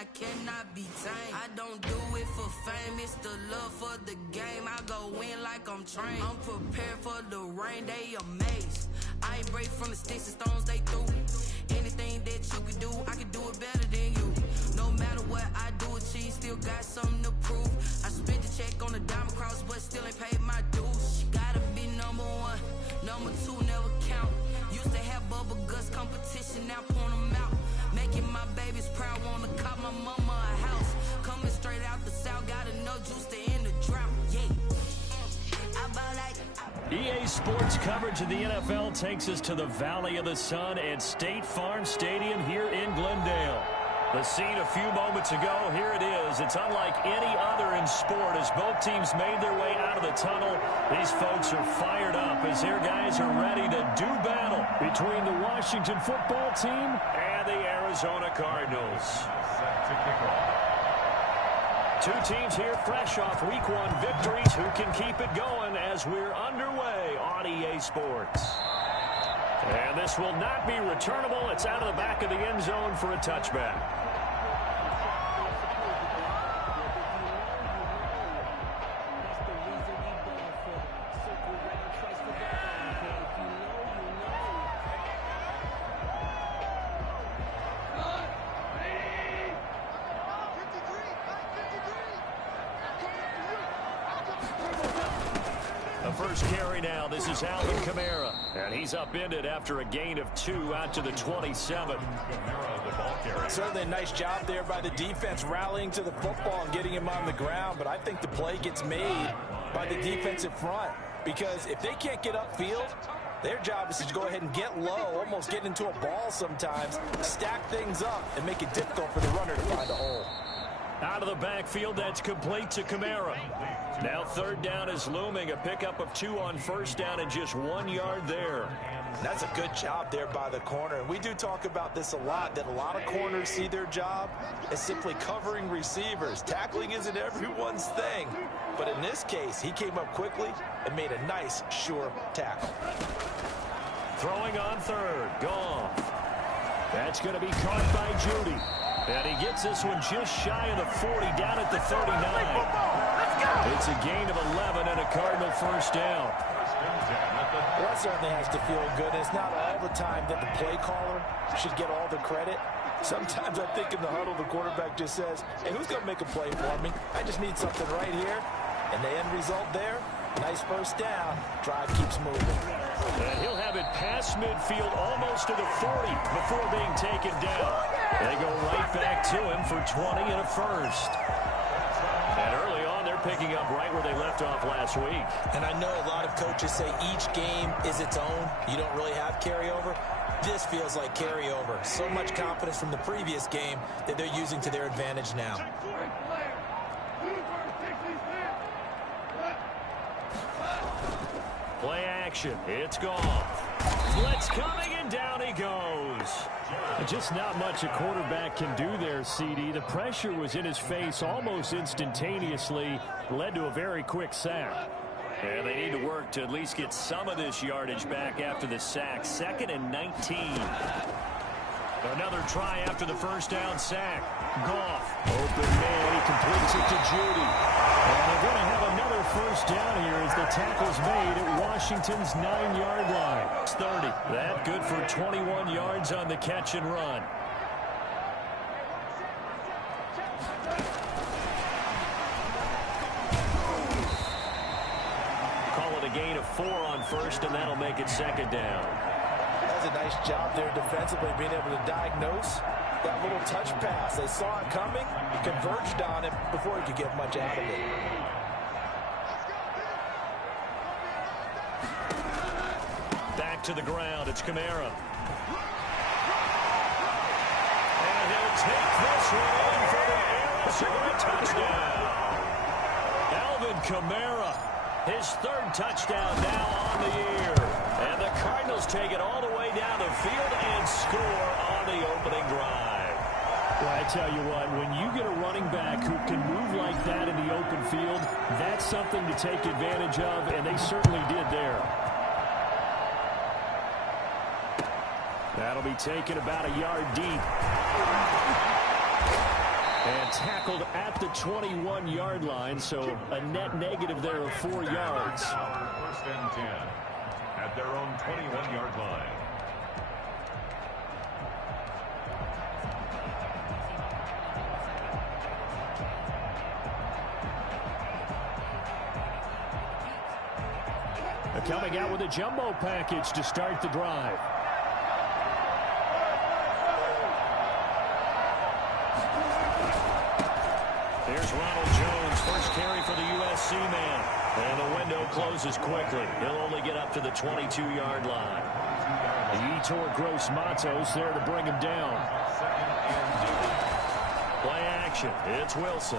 I cannot be tamed. I don't do it for fame, it's the love for the game. I go in like I'm trained. I'm prepared for the rain, they amazed. I ain't break from the sticks and stones they threw. Anything that you can do, I can do it better than you. No matter what I do, achieve, still got something to prove. I spent the check on the diamond cross, but still ain't paid my dues. Gotta be number one, number two never count. Used to have bubble guts competition, now point them out. Making my babies proud, wanna cop my mama a house. Coming straight out the south, got enough juice to end the drought. Yeah. EA Sports coverage of the NFL takes us to the Valley of the Sun at State Farm Stadium here in Glendale. The scene a few moments ago, here it is. It's unlike any other in sport as both teams made their way out of the tunnel. These folks are fired up as their guys are ready to do battle between the Washington football team and the Arizona Cardinals. Two teams here fresh off Week 1 victories. Who can keep it going as we're underway on EA Sports? And this will not be returnable. It's out of the back of the end zone for a touchback. First carry now. This is Alvin Kamara. And he's upended after a gain of 2 out to the 27. Certainly a nice job there by the defense rallying to the football and getting him on the ground. But I think the play gets made by the defensive front. Because if they can't get upfield, their job is to go ahead and get low, almost get into a ball sometimes, stack things up, and make it difficult for the runner to find a hole. Out of the backfield, that's complete to Kamara. Now third down is looming, a pickup of 2 on first down and just 1 yard there. That's a good job there by the corner. And we do talk about this a lot, that a lot of corners see their job as simply covering receivers. Tackling isn't everyone's thing. But in this case, he came up quickly and made a nice, sure tackle. Throwing on third, Goff. That's going to be caught by Judy. And he gets this one just shy of the 40, down at the 39. It's a gain of 11 and a Cardinal first down. Well, that certainly has to feel good. It's not all the time that the play caller should get all the credit. Sometimes I think in the huddle, the quarterback just says, hey, who's going to make a play for me? I just need something right here. And the end result there, nice first down. Drive keeps moving. And he'll have it past midfield almost to the 40 before being taken down. They go right back to him for 20 and a first. And early on, they're picking up right where they left off last week. And I know a lot of coaches say each game is its own. You don't really have carryover. This feels like carryover. So much confidence from the previous game that they're using to their advantage now. Play action. It's Goff. Blitz coming, and down he goes. Just not much a quarterback can do there, CD. The pressure was in his face almost instantaneously. Led to a very quick sack. And they need to work to at least get some of this yardage back after the sack. 2nd and 19. Another try after the first down sack. Goff. Open man. He completes it to Judy. And they're going to have another first down here as the tackle's made at Washington's 9-yard line. It's 30. That good for 21 yards on the catch and run. Call it a gain of 4 on first, and that'll make it 2nd down. That's a nice job there defensively, being able to diagnose that little touch pass. They saw it coming, converged on it before he could get much out of it. Back to the ground. It's Kamara. And he'll take this one in for the Arizona touchdown. Alvin Kamara, his 3rd touchdown now on the year. And the Cardinals take it all the way down the field and score on the opening drive. Well, I tell you what, when you get a running back who can move like that in the open field, that's something to take advantage of, and they certainly did there. That'll be taken about a yard deep. And tackled at the 21-yard line, so a net negative there of 4 yards. First and 10 at their own 21-yard line. Coming out with a jumbo package to start the drive. Here's Ronald Jones, first carry for the USC man. And the window closes quickly. He'll only get up to the 22-yard line. Yetur Gross-Matos there to bring him down. Play action. It's Wilson.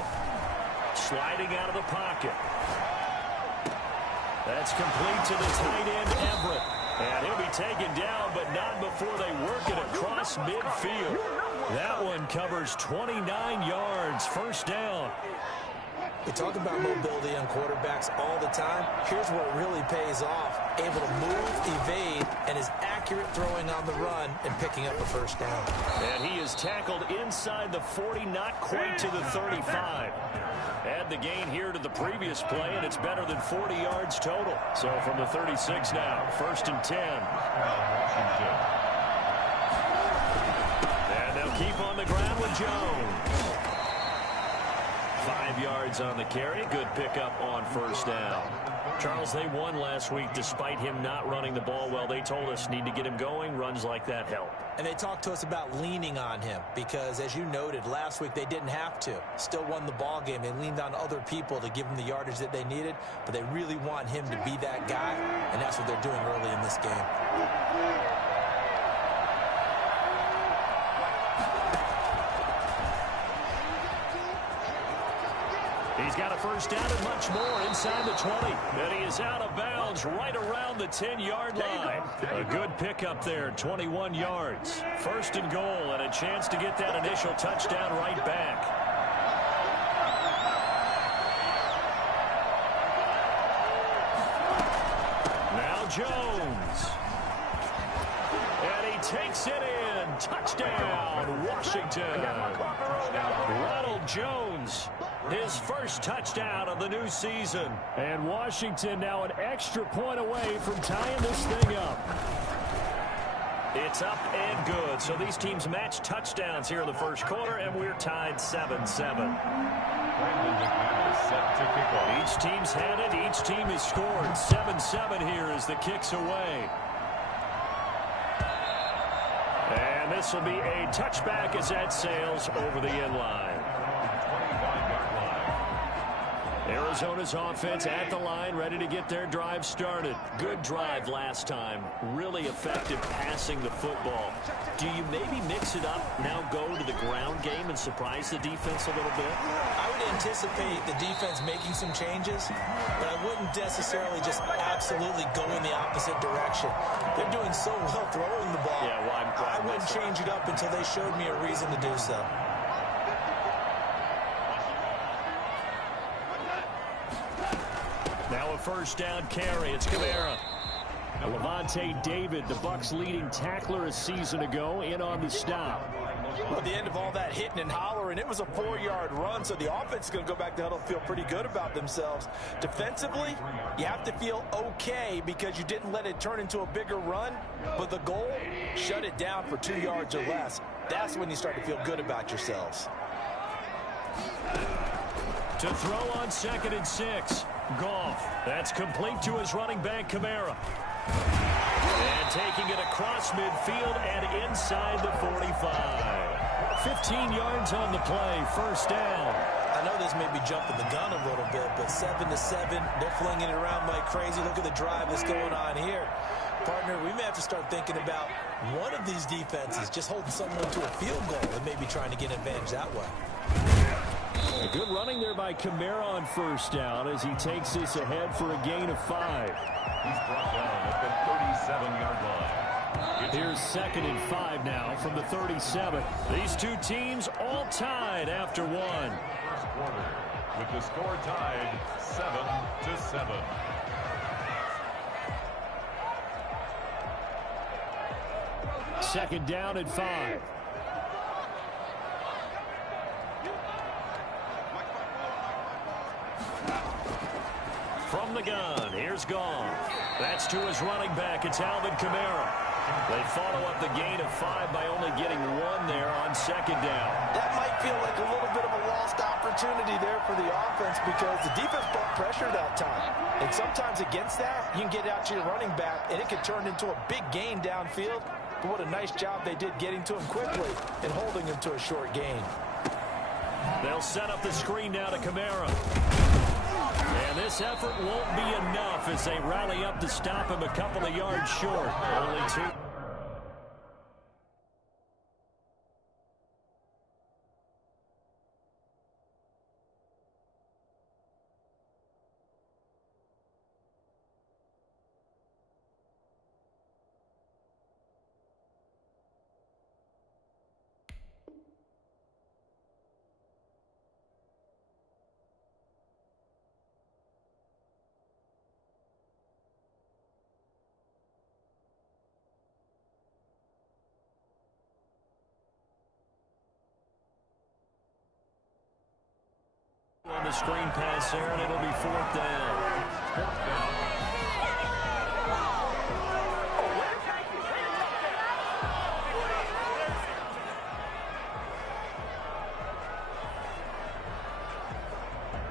Sliding out of the pocket. That's complete to the tight end, Everett. And he'll be taken down, but not before they work it across midfield. That one covers 29 yards, first down. We talk about mobility on quarterbacks all the time. Here's where it really pays off. Able to move, evade, and is accurate throwing on the run and picking up a first down. And he is tackled inside the 40, not quite to the 35. Add the gain here to the previous play, and it's better than 40 yards total. So from the 36 now, first and 10. And they'll keep on the ground with Jones. 5 yards on the carry. Good pickup on first down. Charles, they won last week despite him not running the ball well. They told us need to get him going. Runs like that help. And they talked to us about leaning on him because, as you noted, last week they didn't have to. Still won the ball game. They leaned on other people to give them the yardage that they needed, but they really want him to be that guy, and that's what they're doing early in this game. He's got a first down and much more inside the 20. And he is out of bounds right around the 10-yard line. A good pickup there, 21 yards. First and goal, and a chance to get that initial touchdown right back. Now Jones. And he takes it in. Touchdown, Washington. Ronald Jones. His first touchdown of the new season. And Washington now an extra point away from tying this thing up. It's up and good. So these teams match touchdowns here in the first quarter, and we're tied 7-7. Each team's had it. Each team has scored. 7-7 here as the kick's away. And this will be a touchback as that sails over the end line. Arizona's offense at the line, ready to get their drive started. Good drive last time. Really effective passing the football. Do you maybe mix it up, now go to the ground game and surprise the defense a little bit? I would anticipate the defense making some changes, but I wouldn't necessarily just absolutely go in the opposite direction. They're doing so well throwing the ball. Yeah, well, I wouldn't change it up until they showed me a reason to do so. Now a first down carry. It's Kamara. Levante David, the Bucs' leading tackler a season ago, in on the stop. Well, at the end of all that hitting and hollering, it was a 4-yard run, so the offense is going to go back to huddle and feel pretty good about themselves. Defensively, you have to feel okay because you didn't let it turn into a bigger run, but the goal, shut it down for 2 yards or less. That's when you start to feel good about yourselves. To throw on 2nd and 6. Goff. That's complete to his running back, Kamara. And taking it across midfield and inside the 45. 15 yards on the play, first down. I know this may be jumping the gun a little bit, but 7-7, they're flinging it around like crazy. Look at the drive that's going on here. Partner, we may have to start thinking about one of these defenses just holding someone to a field goal and maybe trying to get an advantage that way. A good running there by Kamara on first down as he takes this ahead for a gain of 5. He's brought down at the 37-yard line. Here's 2nd and 5 now from the 37. These two teams all tied after one. First quarter with the score tied 7-7. Second down and 5. From the gun, here's Goff. That's to his running back. It's Alvin Kamara. They follow up the gain of 5 by only getting 1 there on second down. That might feel like a little bit of a lost opportunity there for the offense because the defense brought pressure that time. And sometimes against that, you can get out to your running back, and it can turn into a big gain downfield. But what a nice job they did getting to him quickly and holding him to a short gain. They'll set up the screen now to Kamara. And this effort won't be enough as they rally up to stop him a couple of yards short. Only 2. On the screen pass there, and it'll be 4th down.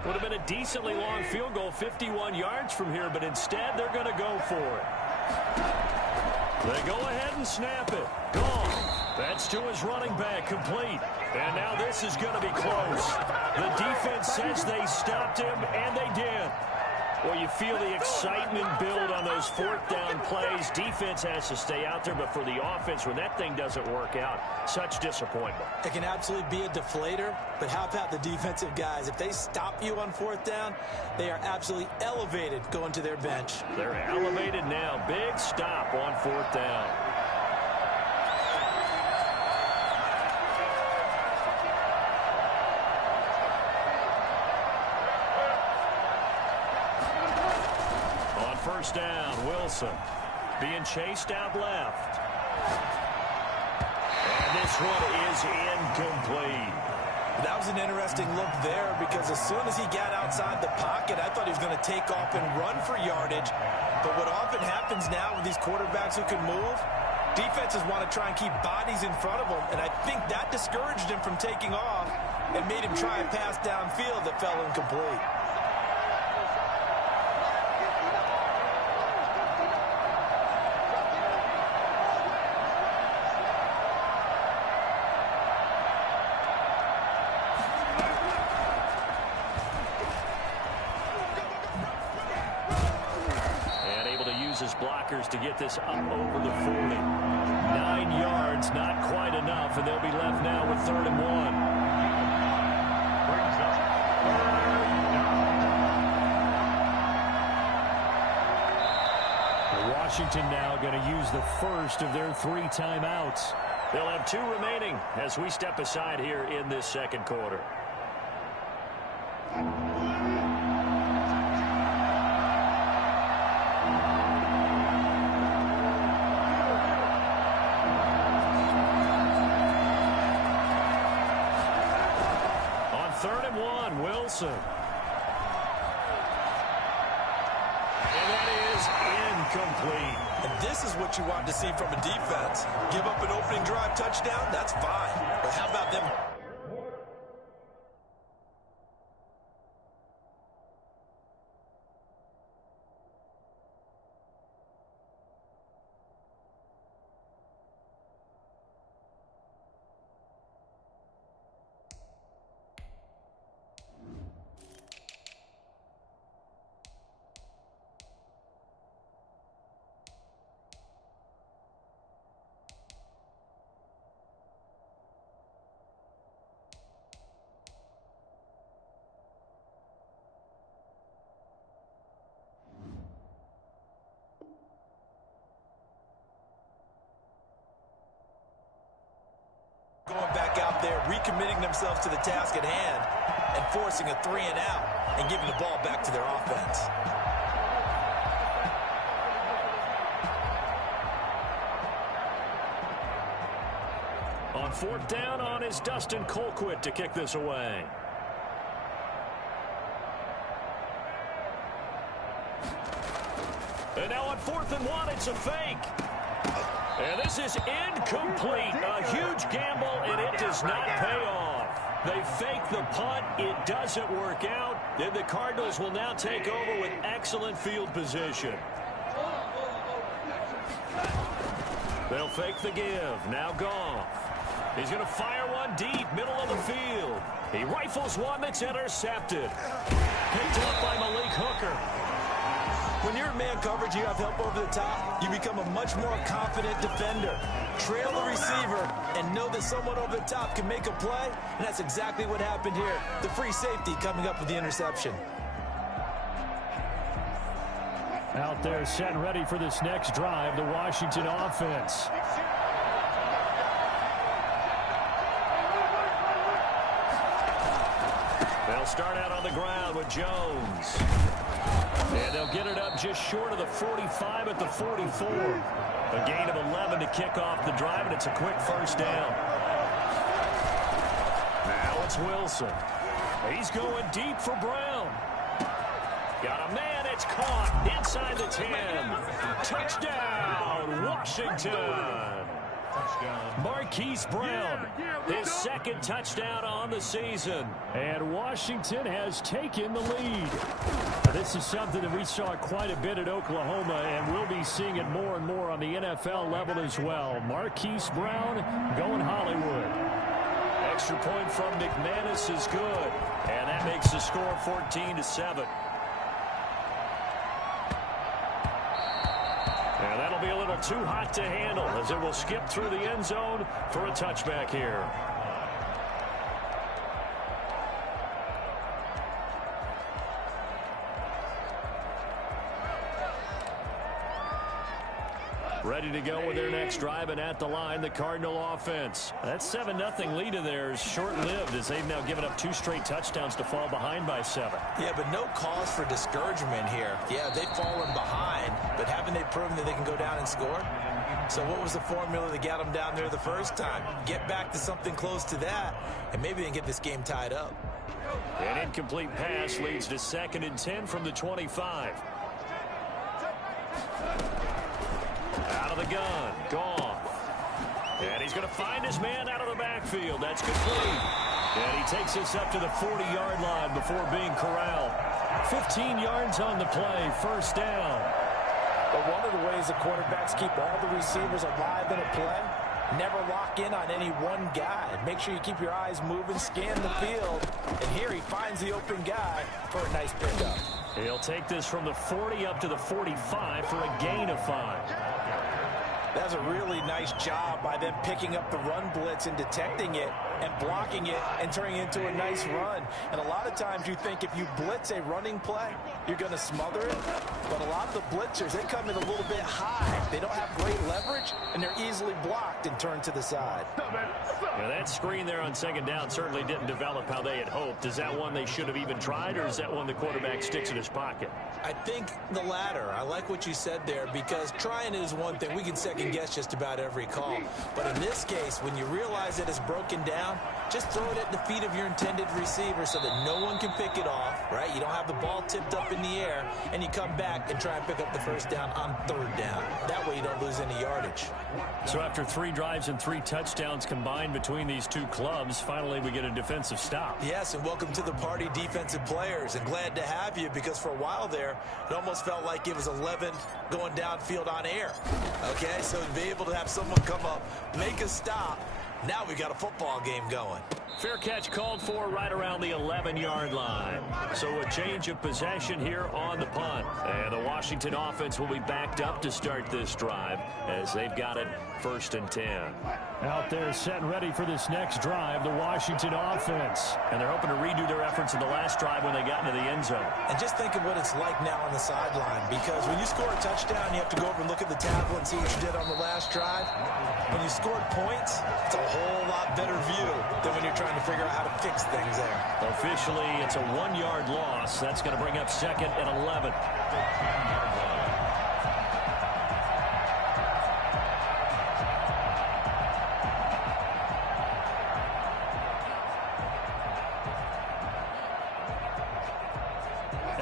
Would have been a decently long field goal, 51 yards from here, but instead they're going to go for it. They go ahead and snap it. Gone. That's to his running back, complete. And now this is going to be close. The defense says they stopped him, and they did. Well, you feel the excitement build on those 4th down plays. Defense has to stay out there, but for the offense, when that thing doesn't work out, such disappointment. It can absolutely be a deflator, but how about the defensive guys? If they stop you on 4th down, they are absolutely elevated going to their bench. They're elevated now. Big stop on 4th down. First down, Wilson being chased out left. And this one is incomplete. That was an interesting look there because as soon as he got outside the pocket, I thought he was going to take off and run for yardage. But what often happens now with these quarterbacks who can move, defenses want to try and keep bodies in front of them. And I think that discouraged him from taking off and made him try a pass downfield that fell incomplete. His blockers to get this up over the 40. 9 yards, not quite enough, and they'll be left now with 3rd and 1. Washington now going to use the first of their 3 timeouts. They'll have 2 remaining as we step aside here in this second quarter. Wilson. And that is incomplete. And this is what you want to see from a defense. Give up an opening drive touchdown, that's fine. But how about them? Going back out there, recommitting themselves to the task at hand and forcing a 3 and out and giving the ball back to their offense. On 4th down on is Dustin Colquitt to kick this away. And now on 4th and 1, it's a fake. And this is incomplete. A huge gamble, and it does not pay off. They fake the punt. It doesn't work out. And the Cardinals will now take over with excellent field position. They'll fake the give. Now Goff. He's going to fire one deep, middle of the field. He rifles one that's intercepted. Picked up by Malik Hooker. When you're in man coverage, you have help over the top, you become a much more confident defender. Trail the receiver and know that someone over the top can make a play, and that's exactly what happened here. The free safety coming up with the interception. Out there set and ready for this next drive, the Washington offense. They'll start out on the ground with Jones. And they'll get it up just short of the 45 at the 44. A gain of 11 to kick off the drive, and it's a quick first down. Now it's Wilson. He's going deep for Brown. Got a man, it's caught inside the 10. Touchdown, Washington. Marquise Brown, his second touchdown on the season. And Washington has taken the lead. This is something that we saw quite a bit at Oklahoma, and we'll be seeing it more and more on the NFL level as well. Marquise Brown going Hollywood. Extra point from McManus is good, and that makes the score 14-7. And that'll be a little too hot to handle as it will skip through the end zone for a touchback here. Ready to go with their next drive, and at the line, the Cardinal offense. That 7-0 lead of theirs short-lived as they've now given up 2 straight touchdowns to fall behind by 7. Yeah, but no cause for discouragement here. Yeah, they've fallen behind, but haven't they proven that they can go down and score? So what was the formula that got them down there the first time? Get back to something close to that, and maybe they can get this game tied up. An incomplete pass leads to 2nd and 10 from the 25. Out of the gun, Goff. And he's going to find his man out of the backfield. That's complete. And he takes us up to the 40-yard line before being corralled. 15 yards on the play, first down. But one of the ways the quarterbacks keep all the receivers alive in a play, never lock in on any one guy. Make sure you keep your eyes moving, scan the field. And here he finds the open guy for a nice pickup. He'll take this from the 40 up to the 45 for a gain of 5. That's a really nice job by them picking up the run blitz and detecting it and blocking it and turning it into a nice run. And a lot of times you think if you blitz a running play, you're going to smother it. But a lot of the blitzers, they come in a little bit high. They don't have great leverage, and they're easily blocked and turned to the side. Yeah, that screen there on 2nd down certainly didn't develop how they had hoped. Is that one they should have even tried, or is that one the quarterback sticks in his pocket? I think the latter. I like what you said there, because trying is one thing. We can second guess just about every call. But in this case, when you realize that it's broken down, just throw it at the feet of your intended receiver so that no one can pick it off, right? You don't have the ball tipped up in the air, and you come back and try and pick up the first down on 3rd down. That way you don't lose any yardage. So after 3 drives and 3 touchdowns combined between these two clubs, finally we get a defensive stop. Yes, and welcome to the party, defensive players, and glad to have you, because for a while there, it almost felt like it was 11 going downfield on air. Okay, so to be able to have someone come up, make a stop, now we got a football game going. Fair catch called for right around the 11-yard line. So a change of possession here on the punt. And the Washington offense will be backed up to start this drive as they've got it 1st and 10. Out there set and ready for this next drive, the Washington offense. And they're hoping to redo their efforts in the last drive when they got into the end zone. And just think of what it's like now on the sideline, because when you score a touchdown, you have to go over and look at the tablet and see what you did on the last drive. When you scored points, it's a whole lot better view than when you're trying to figure out how to fix things there. Officially, it's a 1-yard loss. That's going to bring up 2nd and 11.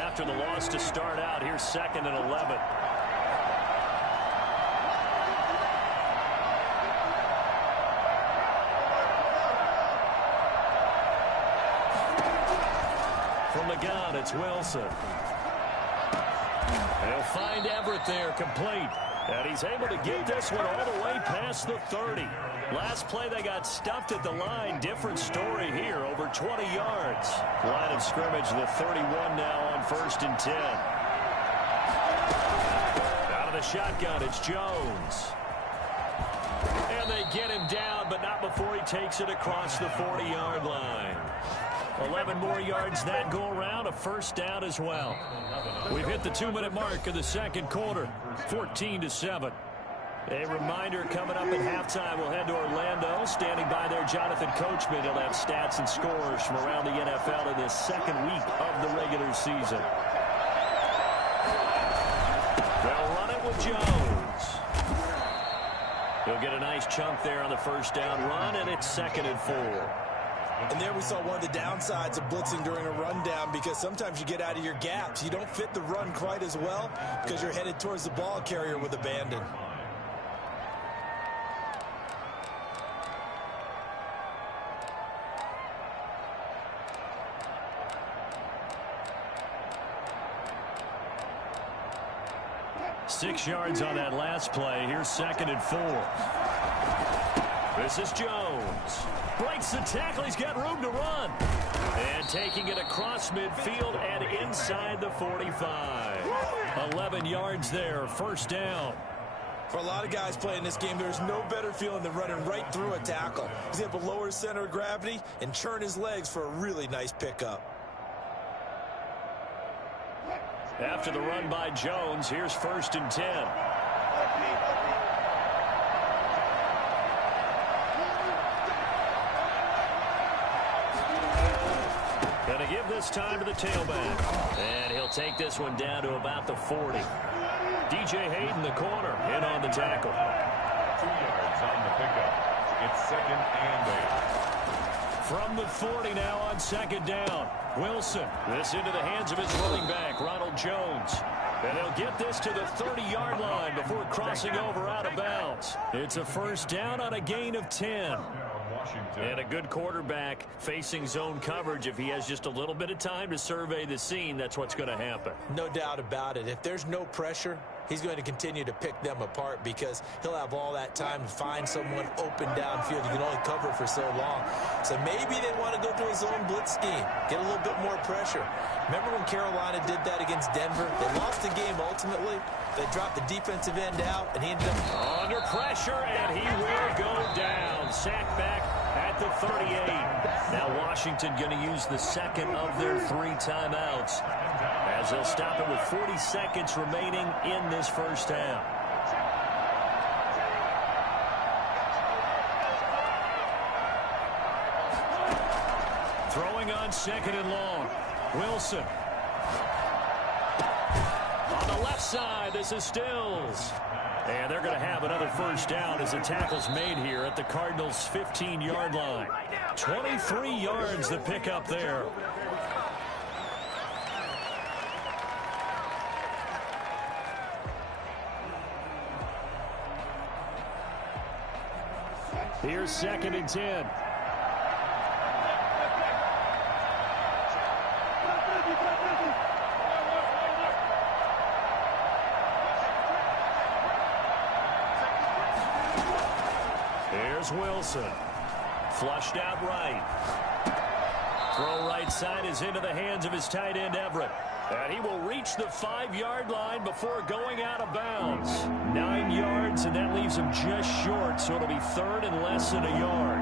after the loss to start out. Here's 2nd and 11. From the gun, it's Wilson. They'll find Everett there, complete. And he's able to get this one all the way past the 30. Last play, they got stuffed at the line. Different story here, over 20 yards. Line of scrimmage, the 31 now on 1st and 10. Out of the shotgun, it's Jones. And they get him down, but not before he takes it across the 40-yard line. 11 more yards that go around, a 1st down as well. We've hit the 2-minute mark of the 2nd quarter, 14-7. A reminder coming up at halftime, we'll head to Orlando. Standing by there, Jonathan Coachman. He'll have stats and scores from around the NFL in this 2nd week of the regular season. They'll run it with Jones. He'll get a nice chunk there on the 1st down run, and it's 2nd and 4. And there we saw one of the downsides of blitzing during a rundown, because sometimes you get out of your gaps. You don't fit the run quite as well because you're headed towards the ball carrier with abandon. Six yards on that last play. Here's 2nd and 4. This is Jones. Breaks the tackle. He's got room to run. And taking it across midfield and inside the 45. 11 yards there. 1st down. For a lot of guys playing this game, there's no better feeling than running right through a tackle. He's able to lower his center of gravity and churn his legs for a really nice pickup. After the run by Jones, here's 1st and 10. Going to give this time to the tailback. And he'll take this one down to about the 40. DJ Hayden, the corner, in on the tackle. 2 yards on the pickup. It's 2nd and 8. From the 40 now on 2nd down. Wilson, this into the hands of his running back, Ronald Jones. And they'll get this to the 30-yard line before crossing over out of bounds. It's a 1st down on a gain of 10. And a good quarterback facing zone coverage. If he has just a little bit of time to survey the scene, that's what's going to happen. No doubt about it. If there's no pressure, he's going to continue to pick them apart because he'll have all that time to find someone open downfield. You can only cover for so long. So maybe they want to go to a zone blitz scheme, get a little bit more pressure. Remember when Carolina did that against Denver? They lost the game ultimately. They dropped the defensive end out, and he ended up under pressure, and he will go down. Sacked back at the 38. Now Washington going to use the 2nd of their 3 timeouts as they'll stop it with 40 seconds remaining in this 1st half. Throwing on 2nd and long. Wilson. On the left side, this is Stills. And they're going to have another 1st down as the tackle's made here at the Cardinals' 15-yard line. 23 yards to pick up there. Here's 2nd and 10. Here's Wilson. Flushed out right. Throw right side is into the hands of his tight end Everett. And he will reach the 5-yard line before going out of bounds. 9 yards, and that leaves him just short, so it'll be 3rd and less than a yard.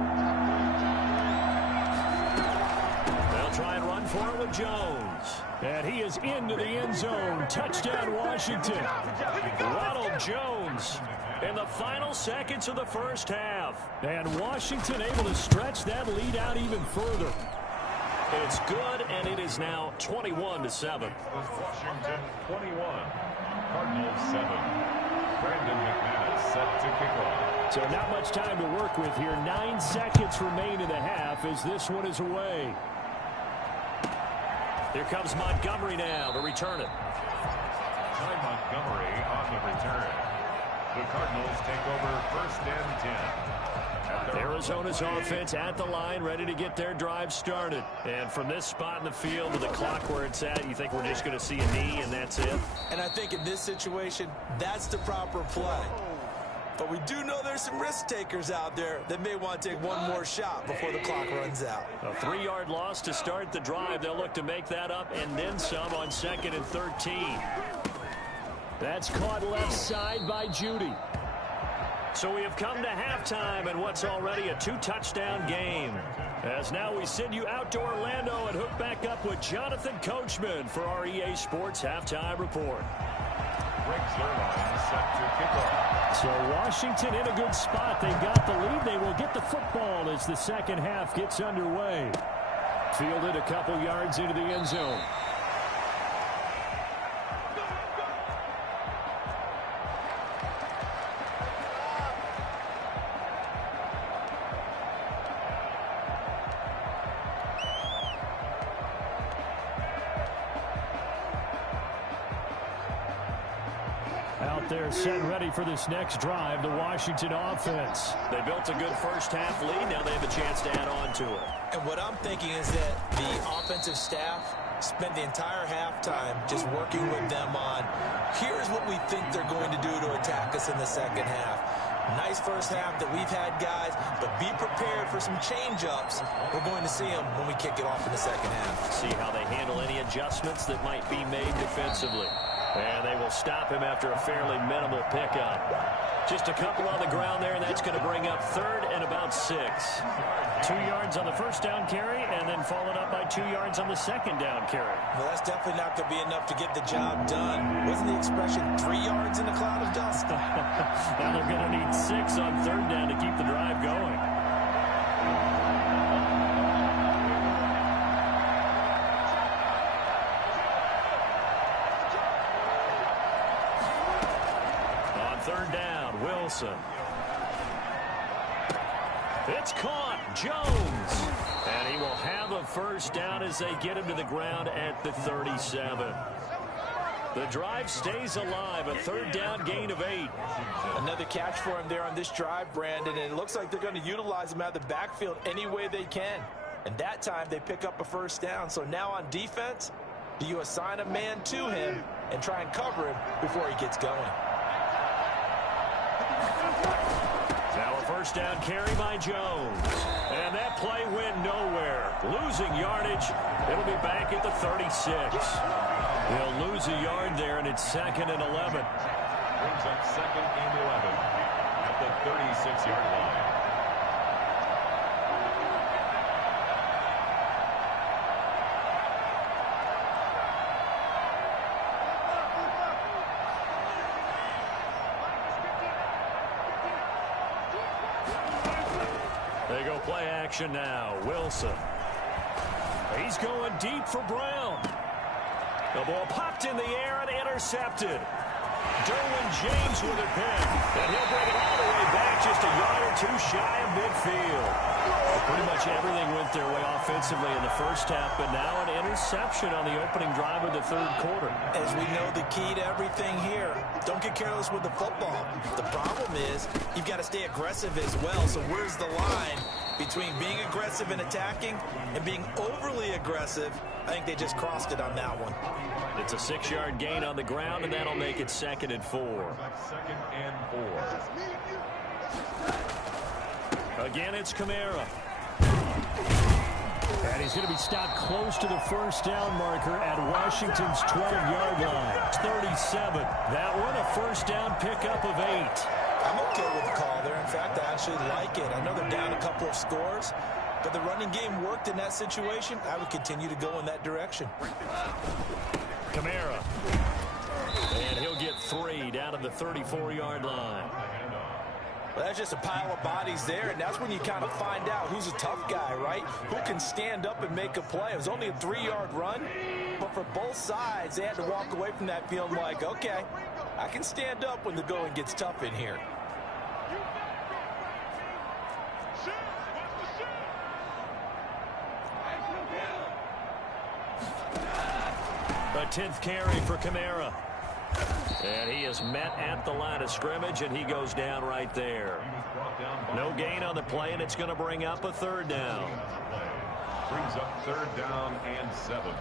They'll try and run for it with Jones. And he is into the end zone. Touchdown, Washington. Ronald Jones in the final seconds of the 1st half. And Washington able to stretch that lead out even further. It's good, and it is now 21-7. Washington 21, Cardinals 7. Brandon McManus set to kick off. So not much time to work with here. 9 seconds remain in the half as this one is away. Here comes Montgomery now to return it. Ty Montgomery on the return. The Cardinals take over 1st and 10. Arizona's offense at the line, ready to get their drive started. And from this spot in the field to the clock where it's at, you think we're just going to see a knee and that's it? And I think in this situation, that's the proper play. But we do know there's some risk takers out there that may want to take one more shot before the clock runs out. A 3-yard loss to start the drive. They'll look to make that up and then some on 2nd and 13. That's caught left side by Judy. So we have come to halftime and what's already a 2-touchdown game. As now we send you out to Orlando and hook back up with Jonathan Coachman for our EA Sports Halftime Report. Rick Zerline set to kick off. So Washington in a good spot. They got the lead. They will get the football as the second half gets underway. Fielded a couple yards into the end zone. Out there set ready for this next drive, the Washington offense. They built a good first half lead. Now they have a chance to add on to it. And what I'm thinking is that the offensive staff spent the entire halftime just working with them on, here's what we think they're going to do to attack us in the second half. Nice first half that we've had, guys, but be prepared for some change-ups. We're going to see them when we kick it off in the second half. See how they handle any adjustments that might be made defensively. And they will stop him after a fairly minimal pickup. Just a couple on the ground there, and that's going to bring up 3rd and about 6. 2 yards on the first down carry, and then followed up by 2 yards on the second down carry. Well, that's definitely not going to be enough to get the job done. Wasn't the expression 3 yards in a cloud of dust? Now they're going to need 6 on 3rd down to keep the drive going. On 3rd down, Wilson. It's caught. Jones. And he will have a first down as they get him to the ground at the 37. The drive stays alive. A 3rd down gain of 8. Another catch for him there on this drive, Brandon, and it looks like they're going to utilize him out of the backfield any way they can. And that time they pick up a first down. So now on defense, do you assign a man to him and try and cover him before he gets going? Now a first down carry by Jones. And that play went nowhere. Losing yardage. It'll be back at the 36. They'll lose a yard there, and it's 2nd and 11. Brings up 2nd and 11 at the 36-yard line. They go play action now. Wilson. He's going deep for Brown. The ball popped in the air and intercepted. Derwin James with a pick. And he'll bring it all the way back just a yard or 2 shy of midfield. Pretty much everything went their way offensively in the first half, but now an interception on the opening drive of the 3rd quarter. As we know, the key to everything here, don't get careless with the football. The problem is you've got to stay aggressive as well. So where's the line between being aggressive and attacking and being overly aggressive? I think they just crossed it on that one. It's a 6-yard gain on the ground, and that'll make it 2nd and 4. 2nd and 4. Again, it's Kamara. And he's going to be stopped close to the first down marker at Washington's 12-yard line. 37. That one, a first down pickup of 8. I'm okay with the call there. In fact, I actually like it. I know they're down a couple of scores, but the running game worked in that situation. I would continue to go in that direction. Kamara. And he'll get 3 down to the 34-yard line. Well, that's just a pile of bodies there, and that's when you kind of find out who's a tough guy, right? Who can stand up and make a play. It was only a 3-yard run, but for both sides, they had to walk away from that feeling like, okay, I can stand up when the going gets tough in here. A 10th carry for Kamara. And he is met at the line of scrimmage, and he goes down right there. No gain on the play, and it's going to bring up a 3rd down. Brings up 3rd down and 7.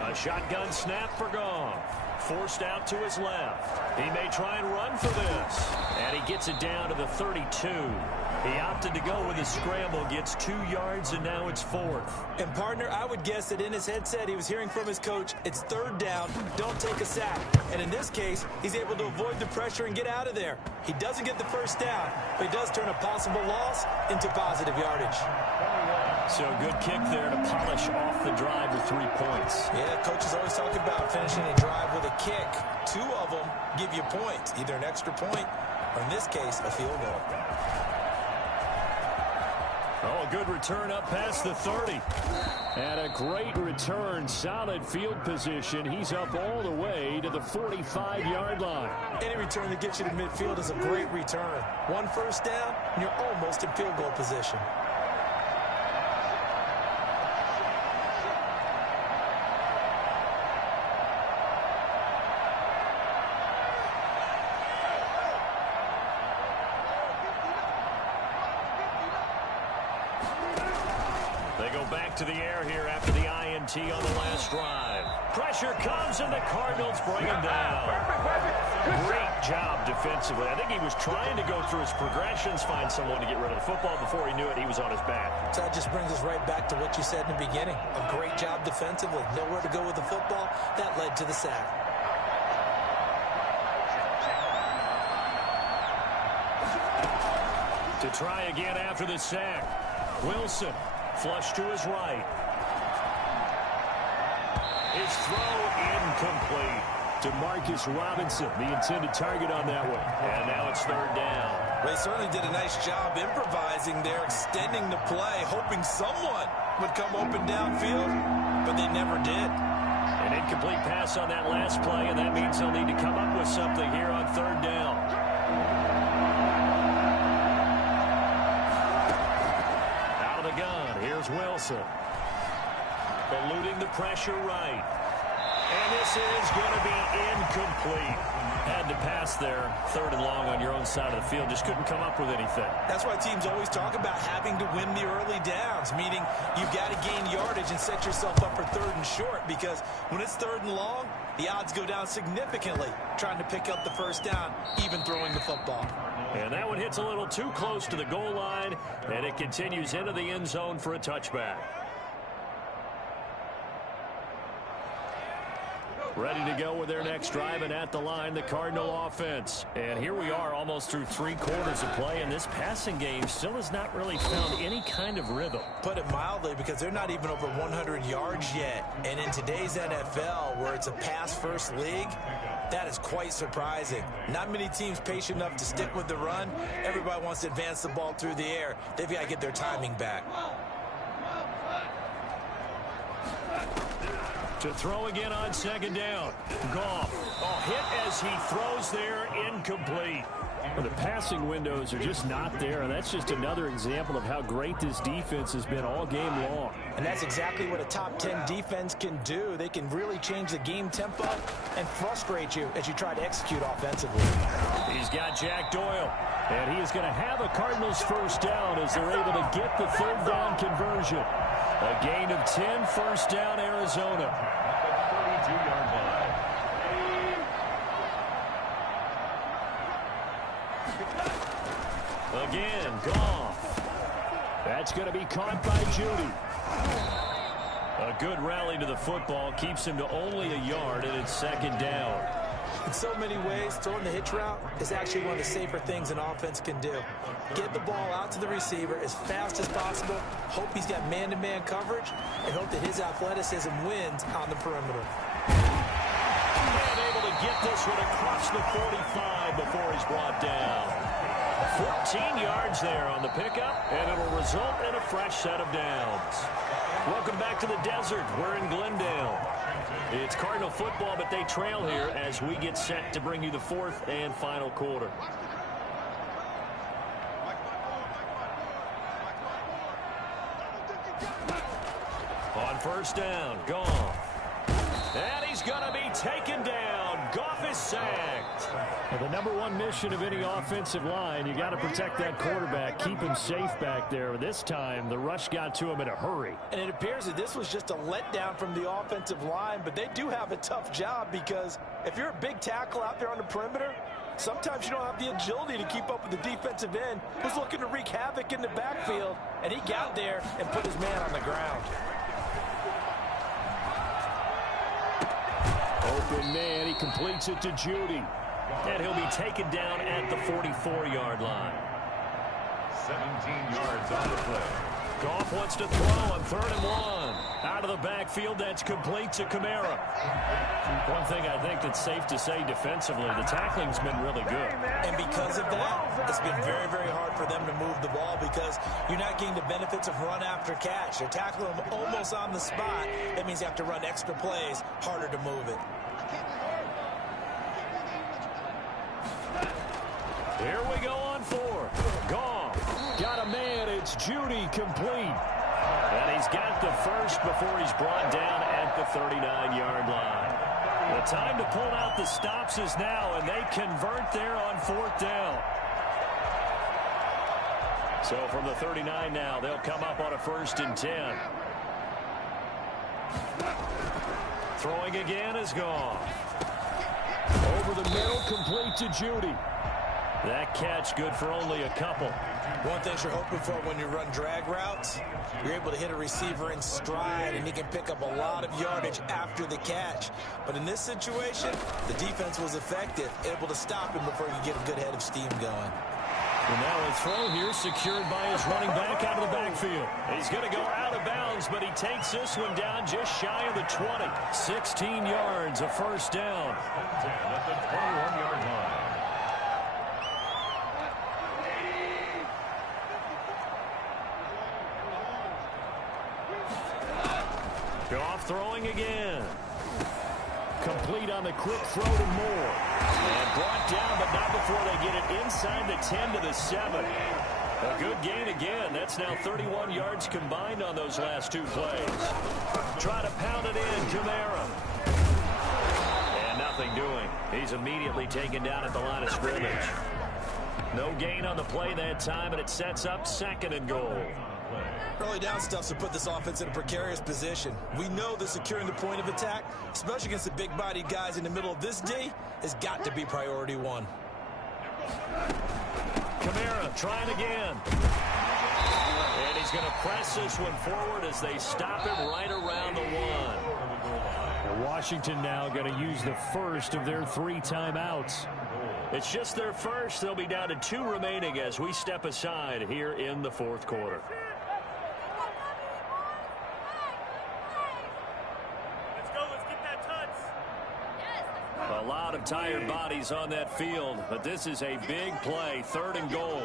A shotgun snap for Goff. Forced out to his left. He may try and run for this. And he gets it down to the 32. He opted to go with a scramble, gets 2 yards, and now it's 4th. And, partner, I would guess that in his headset he was hearing from his coach, it's 3rd down, don't take a sack. And in this case, he's able to avoid the pressure and get out of there. He doesn't get the 1st down, but he does turn a possible loss into positive yardage. So good kick there to polish off the drive with 3 points. Yeah, coaches always talk about finishing a drive with a kick. 2 of them give you points, either an extra point or, in this case, a field goal. Oh, a good return up past the 30. And a great return, solid field position. He's up all the way to the 45-yard line. Any return that gets you to midfield is a great return. 1 first down, and you're almost in field goal position. To the air here after the INT on the last drive. Pressure comes, and the Cardinals bring him down. Great job defensively. I think he was trying to go through his progressions, find someone to get rid of the football. Before he knew it, he was on his back. So that just brings us right back to what you said in the beginning. A great job defensively. Nowhere to go with the football. That led to the sack. To try again after the sack. Wilson. Flush to his right. His throw incomplete. To Marcus Robinson, the intended target on that one. And now it's 3rd down. They certainly did a nice job improvising there, extending the play, hoping someone would come open downfield, but they never did. An incomplete pass on that last play, and that means they'll need to come up with something here on 3rd down. Gun. Here's Wilson. Eluding the pressure right. And this is going to be incomplete. Had to pass there. 3rd and long on your own side of the field. Just couldn't come up with anything. That's why teams always talk about having to win the early downs, meaning you've got to gain yardage and set yourself up for 3rd and short, because when it's 3rd and long, the odds go down significantly trying to pick up the 1st down, even throwing the football. And that one hits a little too close to the goal line, and it continues into the end zone for a touchback. Ready to go with their next drive, and at the line, the Cardinal offense. And here we are almost through 3 quarters of play, and this passing game still has not really found any kind of rhythm. Put it mildly, because they're not even over 100 yards yet. And in today's NFL, where it's a pass-first league, that is quite surprising. Not many teams patient enough to stick with the run. Everybody wants to advance the ball through the air. They've got to get their timing back. To throw again on 2nd down. Goff. Hit as he throws there, incomplete. Well, the passing windows are just not there, and that's just another example of how great this defense has been all game long. And that's exactly what a top 10 defense can do. They can really change the game tempo and frustrate you as you try to execute offensively. He's got Jack Doyle, and he is going to have a Cardinals 1st down as they're able to get the 3rd down conversion. A gain of 10, 1st down, Arizona. 32-yard line. Again, Goff. That's going to be caught by Judy. A good rally to the football keeps him to only a yard, and it's 2nd down. In so many ways, throwing the hitch route is actually one of the safer things an offense can do. Get the ball out to the receiver as fast as possible, hope he's got man-to-man coverage, and hope that his athleticism wins on the perimeter. And able to get this one across the 45 before he's brought down. 14 yards there on the pickup, and it'll result in a fresh set of downs. Welcome back to the desert. We're in Glendale. It's Cardinal football, but they trail here as we get set to bring you the 4th and final quarter. first down. Goff. And he's going to be taken down. Goff is sacked. Well, the number one mission of any offensive line, you got to protect that quarterback, keep him safe back there. This time, the rush got to him in a hurry. And it appears that this was just a letdown from the offensive line, but they do have a tough job because if you're a big tackle out there on the perimeter, sometimes you don't have the agility to keep up with the defensive end who's looking to wreak havoc in the backfield, and he got there and put his man on the ground. Open man, he completes it to Judy. And he'll be taken down at the 44-yard line. 17 yards on the play. Goff wants to throw on 3rd and 1. Out of the backfield, that's complete to Kamara. One thing I think that's safe to say defensively, the tackling's been really good. And because of that, it's been very, very hard for them to move the ball because you're not getting the benefits of run after catch. You're tackling them almost on the spot. That means you have to run extra plays, harder to move it. Here we go on 4th. Goff. Got a man. It's Judy complete. And he's got the first before he's brought down at the 39-yard line. The time to pull out the stops is now, and they convert there on 4th down. So from the 39 now, they'll come up on a 1st and 10. Throwing again is Goff. Over the middle, complete to Judy. That catch good for only a couple. One thing you're hoping for when you run drag routes, you're able to hit a receiver in stride, and he can pick up a lot of yardage after the catch. But in this situation, the defense was effective, able to stop him before you get a good head of steam going. And now a throw here secured by his running back out of the backfield. He's going to go out of bounds, but he takes this one down just shy of the 20. 16 yards, a first down. At the 21-yard line. Goff throwing again. Complete on the quick throw to Moore. And brought down, but not before they get it inside the 10 to the 7. A good gain again. That's now 31 yards combined on those last 2 plays. Try to pound it in, Kamara. And nothing doing. He's immediately taken down at the line of scrimmage. No gain on the play that time, and it sets up 2nd and goal. Early down stuff to put this offense in a precarious position. We know that securing the point of attack, especially against the big-bodied guys in the middle of this D, has got to be priority 1. Kamara trying again. And he's going to press this one forward as they stop him right around the 1. And Washington now going to use the first of their 3 timeouts. It's just their first. They'll be down to 2 remaining as we step aside here in the 4th quarter. A lot of tired bodies on that field, but this is a big play, 3rd and goal.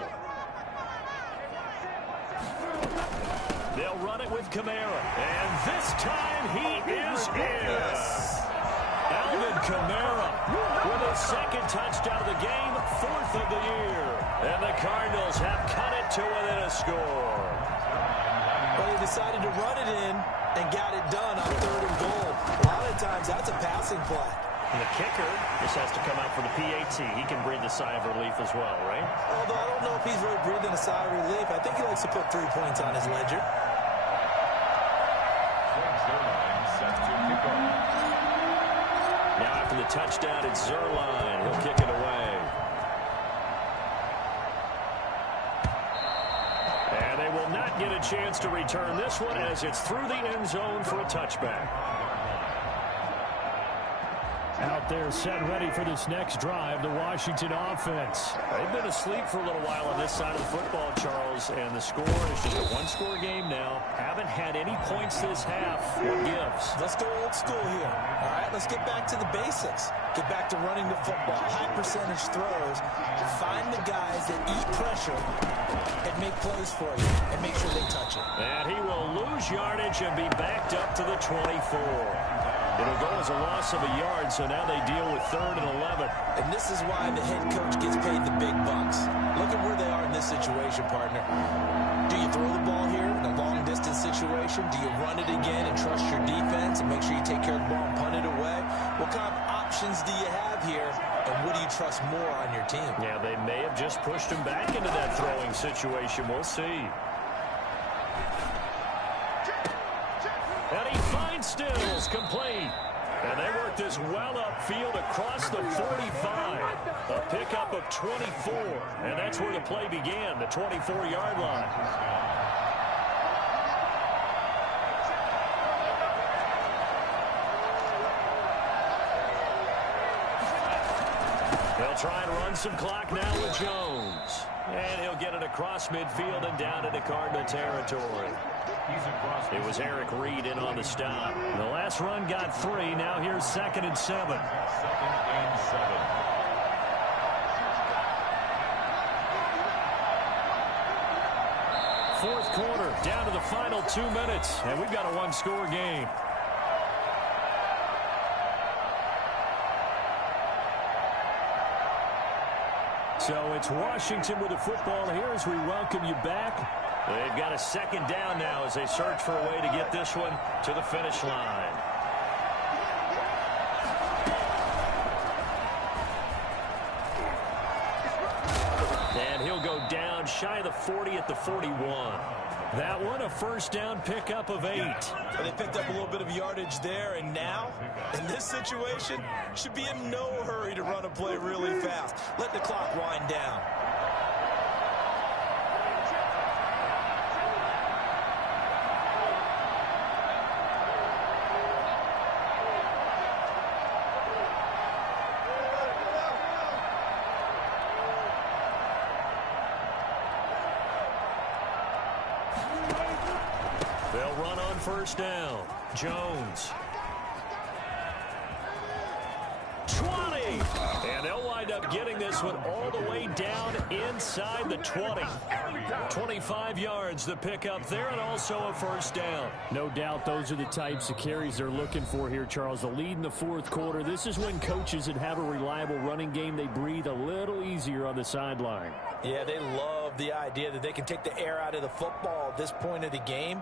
They'll run it with Kamara, and this time he is in. Alvin Kamara with his 2nd touchdown of the game, 4th of the year. And the Cardinals have cut it to within a score. Well, they decided to run it in and got it done on 3rd and goal. A lot of times that's a passing play. And the kicker just has to come out for the PAT. He can breathe a sigh of relief as well, right? Although I don't know if he's really breathing a sigh of relief. I think he likes to put 3 points on his ledger. Now after the touchdown, it's Zerline. He'll kick it away. And they will not get a chance to return this one as it's through the end zone for a touchback. Out there set ready for this next drive, the Washington offense. They've been asleep for a little while on this side of the football, Charles, and the score is just a 1-score game now. Haven't had any points this half. What gives? Let's go old school here. All right, let's get back to the basics. Get back to running the football, high percentage throws. Find the guys that eat pressure and make plays for you and make sure they touch it. And he will lose yardage and be backed up to the 24. It'll go as a loss of a yard, so now they deal with 3rd and 11. And this is why the head coach gets paid the big bucks. Look at where they are this situation, partner. Do you throw the ball here in a long-distance situation? Do you run it again and trust your defense and make sure you take care of the ball and punt it away? What kind of options do you have here, and what do you trust more on your team? Yeah, they may have just pushed him back into that throwing situation. We'll see. And he finds Stills, complete. And they work this well upfield across the 45. A pickup of 24. And that's where the play began, the 24-yard line. They'll try and run some clock now with Jones. And he'll get it across midfield and down into Cardinal territory. It was Eric Reed in on the stop. The last run got 3. Now here's 2nd and 7. 2nd and 7. Fourth quarter, down to the final 2 minutes, and we've got a one-score game. So it's Washington with the football here as we welcome you back. They've got a 2nd down now as they search for a way to get this one to the finish line. And he'll go down shy of the 40 at the 41. That one, a first down pickup of 8. Well, they picked up a little bit of yardage there, and now, in this situation, should be in no hurry to run a play really fast. Let the clock wind down. They'll run on first down. Jones. 20. And they'll wind up getting this one all the way down inside the 20. 25 yards the pickup there, and also a first down. No doubt those are the types of carries they're looking for here, Charles. The lead in the fourth quarter. This is when coaches that have a reliable running game, they breathe a little easier on the sideline. Yeah, they love the idea that they can take the air out of the football at this point of the game.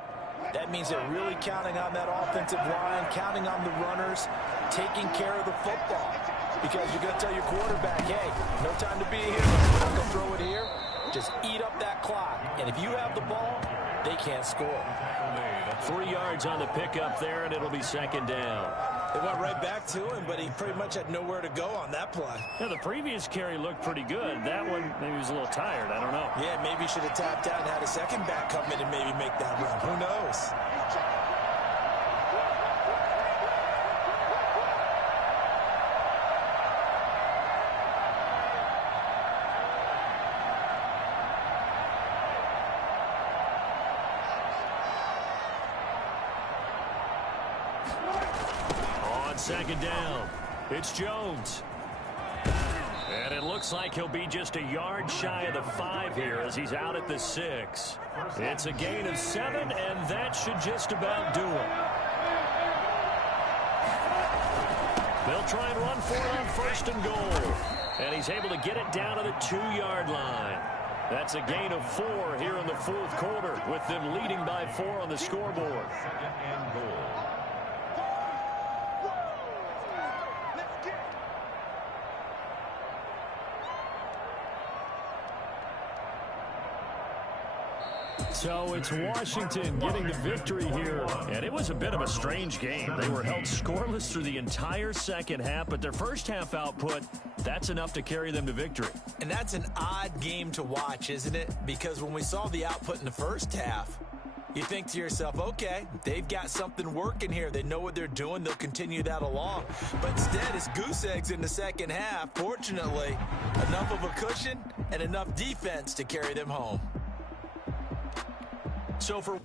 That means they're really counting on that offensive line, counting on the runners, taking care of the football. Because you're going to tell your quarterback, hey, no time to be here. We're not going to throw it here. Just eat up that clock. And if you have the ball, they can't score. 3 yards on the pickup there, and it'll be 2nd down. They went right back to him, but he pretty much had nowhere to go on that play. Yeah, the previous carry looked pretty good. That one, maybe he was a little tired. I don't know. Yeah, maybe he should have tapped out and had a second back come in and maybe make that run. Who knows? On 2nd down, it's Jones. And it looks like he'll be just a yard shy of the 5 here as he's out at the 6. It's a gain of 7, and that should just about do it. They'll try and run for it on 1st and goal. And he's able to get it down to the 2-yard line. That's a gain of 4 here in the fourth quarter, with them leading by 4 on the scoreboard. 2nd and goal. So it's Washington getting the victory here. And it was a bit of a strange game. They were held scoreless through the entire second half, but their first half output, that's enough to carry them to victory. And that's an odd game to watch, isn't it? Because when we saw the output in the first half, you think to yourself, okay, they've got something working here. They know what they're doing. They'll continue that along. But instead, it's goose eggs in the second half. Fortunately, enough of a cushion and enough defense to carry them home. So for